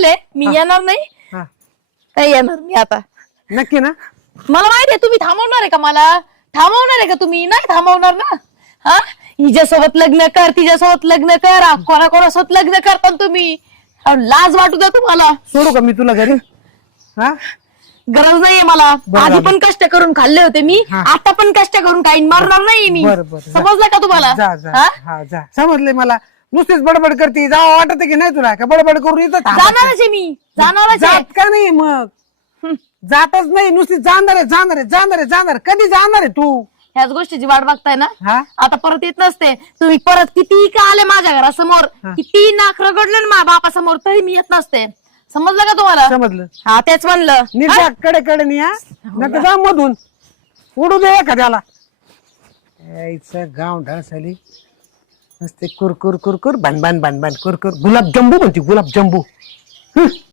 मी येणार नाही. हा. नाही येणार मी आता. नक्की ना? मला माहितीये तुम्ही थांबवणार आहे का मला? थांबवणार आहे का तुम्ही? नाही थांबवणार ना. हा, हिच्यासोबत लग्न कर, तिच्यासोबत लग्न कर, कोणाकोणासोबत लग्न करता तुम्ही. अहो, लाज वाटू द्या तुम्हाला. सोडू का मी तुला घरी? हा, गरज नाहीये मला. बरं आधी झालं. पण कष्ट करून खाल्ले होते मी, हा. आता पण कष्ट करून खाईन. मरणार नाही मी. बरं बरं जा. समजलं का तुम्हाला? जा जा हा? हा जा. समजले मला. नुसतीच बडबड करते, जावं वाटत की नाही तुला? का बडबड करून येतं जाणारच आहे मी, जाणारच आहे. जात का नाही मग? जातच नाही, नुसती जाणार आहे जाणार आहे जाणार आहे जाणार आहे. कधी जाणार आहे तू? ह्याच गोष्टीची वाट बघताय ना. हा, आता परत येत नसते तुम्ही. परत किती का आले माझ्या घरासमोर, हा. किती नाक रगडले ना माझ्या बापासमोर, तरी मी येत नसते. समजलं का तुम्हाला? समजलं. हा, तेच म्हणलं. नीट जा, कडे कडे नाही हा, नका जा मधून. उडू दे एखाद्याला. यायचं गाव ढासली नसते कुरकुर कुरकुर, भन भन भन भन कुरकुर. गुलाब जंबू म्हणते, गुलाब जंबू.